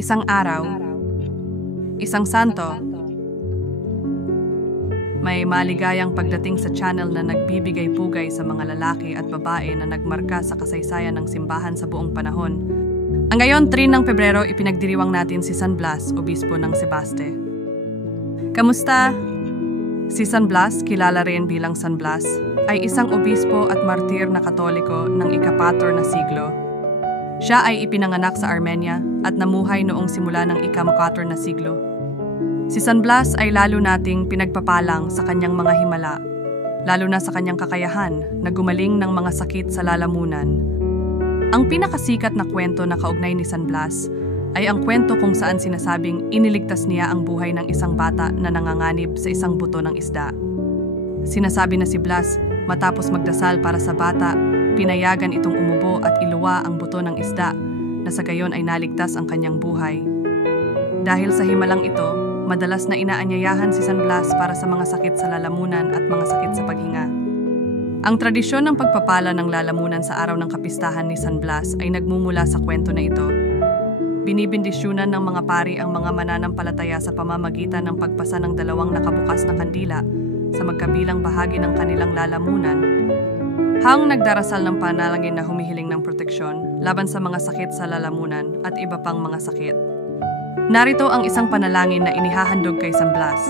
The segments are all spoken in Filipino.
Isang araw, isang santo, may maligayang pagdating sa channel na nagbibigay pugay sa mga lalaki at babae na nagmarka sa kasaysayan ng simbahan sa buong panahon. Ang ngayon, 3 ng Pebrero, ipinagdiriwang natin si San Blas, obispo ng Sebaste. Kamusta? Si San Blas, kilala rin bilang San Blas, ay isang obispo at martir na Katoliko ng ika-4 na siglo. Siya ay ipinanganak sa Armenia at namuhay noong simula ng ika-4 na siglo. Si San Blas ay lalo nating pinagpapalang sa kanyang mga himala, lalo na sa kanyang kakayahan na gumaling ng mga sakit sa lalamunan. Ang pinakasikat na kwento na kaugnay ni San Blas ay ang kwento kung saan sinasabing iniligtas niya ang buhay ng isang bata na nanganganib sa isang buto ng isda. Sinasabi na si Blas, matapos magdasal para sa bata, pinayagan itong umubo at iluwa ang buto ng isda na sa gayon ay naligtas ang kanyang buhay. Dahil sa himalang ito, madalas na inaanyayahan si San Blas para sa mga sakit sa lalamunan at mga sakit sa paghinga. Ang tradisyon ng pagpapala ng lalamunan sa araw ng kapistahan ni San Blas ay nagmumula sa kwento na ito. Binibindisyonan ng mga pari ang mga mananampalataya sa pamamagitan ng pagpasa ng 2 nakabukas na kandila sa magkabilang bahagi ng kanilang lalamunan, hang nagdarasal ng panalangin na humihiling ng proteksyon laban sa mga sakit sa lalamunan at iba pang mga sakit. Narito ang isang panalangin na inihahandog kay San Blas.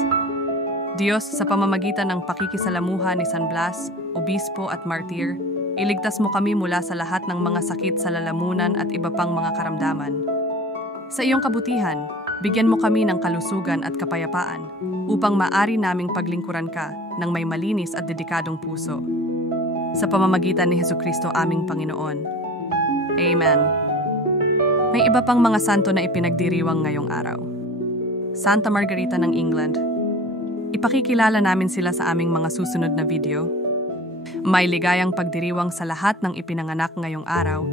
Diyos, sa pamamagitan ng pakikisalamuha ni San Blas, obispo at martir, iligtas mo kami mula sa lahat ng mga sakit sa lalamunan at iba pang mga karamdaman. Sa iyong kabutihan, bigyan mo kami ng kalusugan at kapayapaan upang maari naming paglingkuran ka ng may malinis at dedikadong puso. Sa pamamagitan ni Hesukristo aming Panginoon. Amen. May iba pang mga santo na ipinagdiriwang ngayong araw. Santa Margarita ng England. Ipakikilala namin sila sa aming mga susunod na video. May ligayang pagdiriwang sa lahat ng ipinanganak ngayong araw